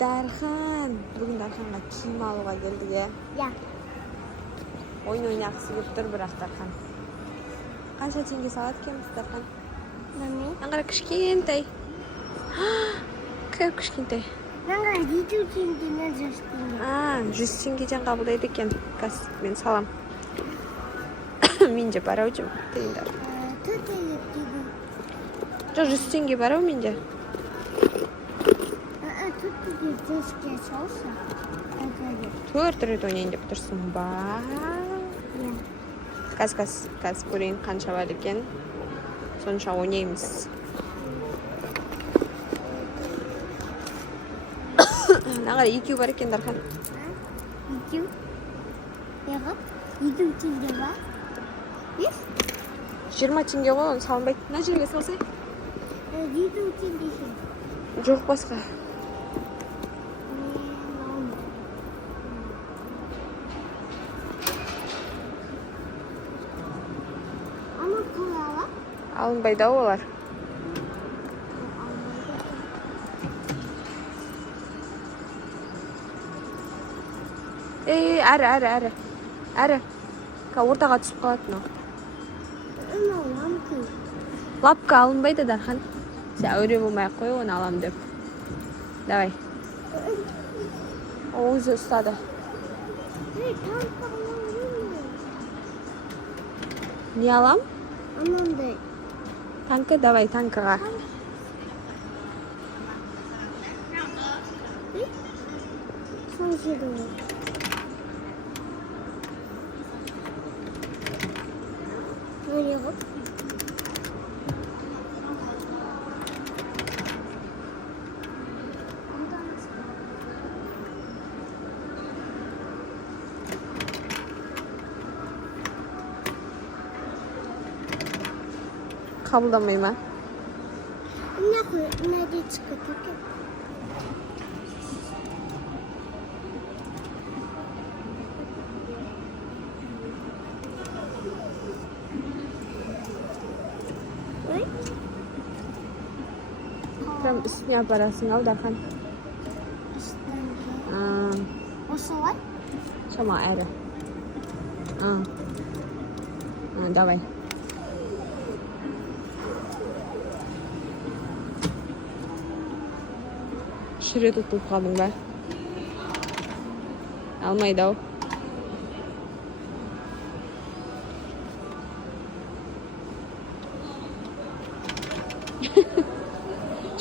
Darxan, bugun Darxanga kiyim olib keldik ya. Ya. Oyun oynayaqысы kelib tur biroq Darxan. Qancha tenge soat ekanmiz Darxan? Bilmayman. Anqara kichkintoy. Ko'p kichkintoy. Menga video tengini justinga. 100 tengedan qabul ekan. Men salam. Menja baravjim deydi. To'rtta yetdi. 100 tenge barav menja. To'rtta yetishga solsa. To'rt rет o'ynayın deb tursin. Ba. Gaz ko'ring qancha bor ekan. Soncha o'ynaymiz. Naqar IQ bor ekan Darxan. IQ? Yo'q. IQ tenge bor. 20 tenge qo'y, uni salmaydi. Nima yerga solsang? Video tenge. Yo'q boshqa. Ama koyala. Alınbaydı olar. Әрі. Ортаға түсіп қалатын о. Лапка алынбайды Дархан. Сен әуре болмай қой, оны алам деп. Давай. О, өзі ұстады. Не алам? Анандай. Танкі, давай, танкыға. Сол жерде. Öyle yok. Қабылдамай ма? Nerede çıkıyor? Там üstüne апарасың ал Дархан. Осы var? Шама әрі. Давай. Шүре тұтып қалдың ба? Алмайды ау.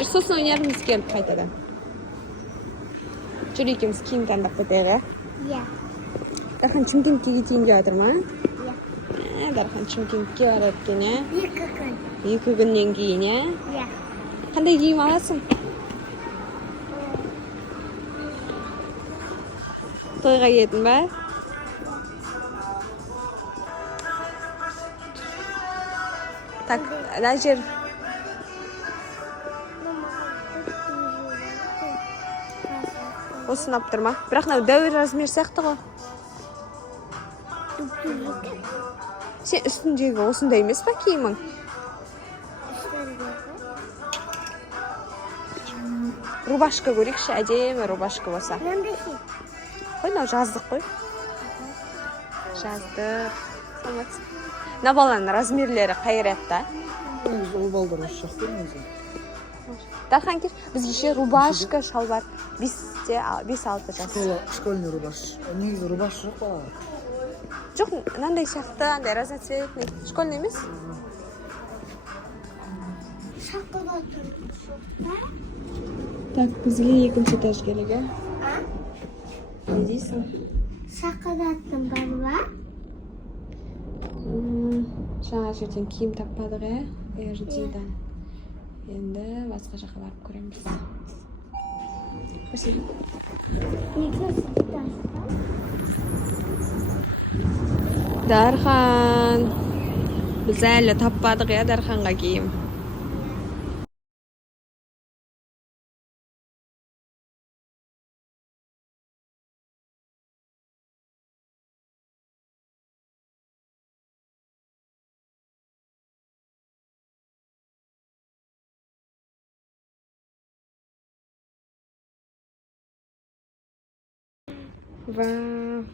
Сосын ойнарымыз келіп қайтадан. Жүр екеміз киім таңдап кетеді. Иә. Дархан Шымкентке кетейін деп жатыр ма? Иә. Дархан Шымкентке барады екен, ә? 2 күн. 2 күннен кейін, ә? Иә. Қандай киім аласың? Тойға кетін ба? Так, мына жер. Осыны алып тұрма. Бірақ мынау дәуір размер сияқты ғой. Сен үстіндегі осындай емес па киімің? Рубашка көрейікші, әдемі рубашка болса. Қой, мынау жаздық қой. Жаздық. Мына баланың размерлері қайратта. Ол балдар осы жақта өзі. Дархан кеш, бізге ше рубашка, шалбар 5-6 жас. Школьный рубаш. Негізі рубаш жоқ па? Жоқ, мынандай сияқты, андай разноцветный. Школьный емес? Шақыда тұр. Так, бізге екінші этаж керек, ә? Не дейсің? Шақыдаттың бар ба? Жаңа жерден киім таппадық, ә? RD-дан. Енді басқа жаққа барып көреміз. Спасибо. Дархан. Біз әлі таппадық, ә, Дарханға киім. Вау.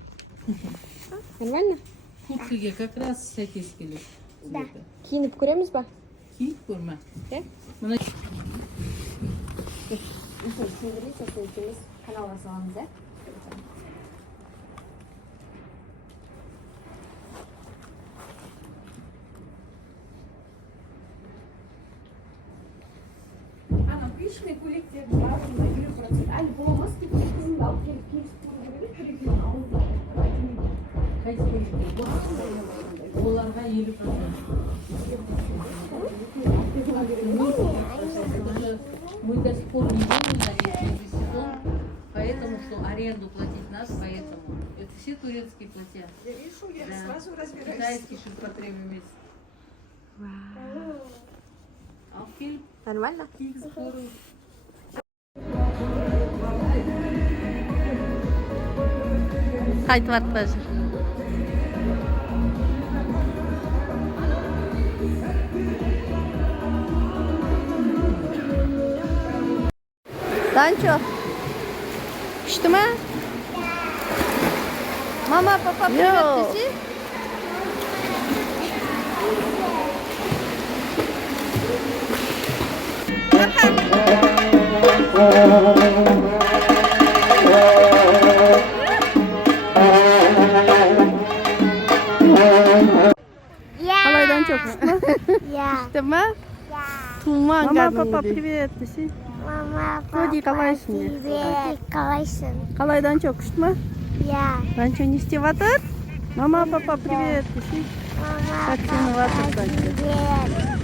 Нормально? Курткаге как раз сәйкес келеді. Да. Киініп көреміз ба? Киіп көрме. Иә? Мына Сендірей, сосын екеуміз каналға саламыз, иә? Ана, пишме көйлектердің барлығында 50%. Әлі болмас деп қызымды алып келіп келісіп тұру керек, көйлектен ауылда. қайсы көйлекте? Оларға 50%. Мы до сих пор не будем на летний сезон, поэтому что аренду платить нас, поэтому это все турецкие платья. Я вижу, я Да. сразу разбираюсь. Китайский ширпотреб вместе. Алып келіп Нормально? кигізіп көру. Қайтып артқа жүр. Данчо, күшті ма? Мама, папа, привет десе? Қалай Данчо, күшті ма? Я. Күшті ма? Я. Мама, папа, привет десе? Мама, Тоди, папа, қалайсың? привет. Қалайсың? Қалай Данчо, күшті ма? Я. Данчо не істеп жатыр? Мама, папа, привет десе? Мама, Как сені папа, жатыр Данчо? привет.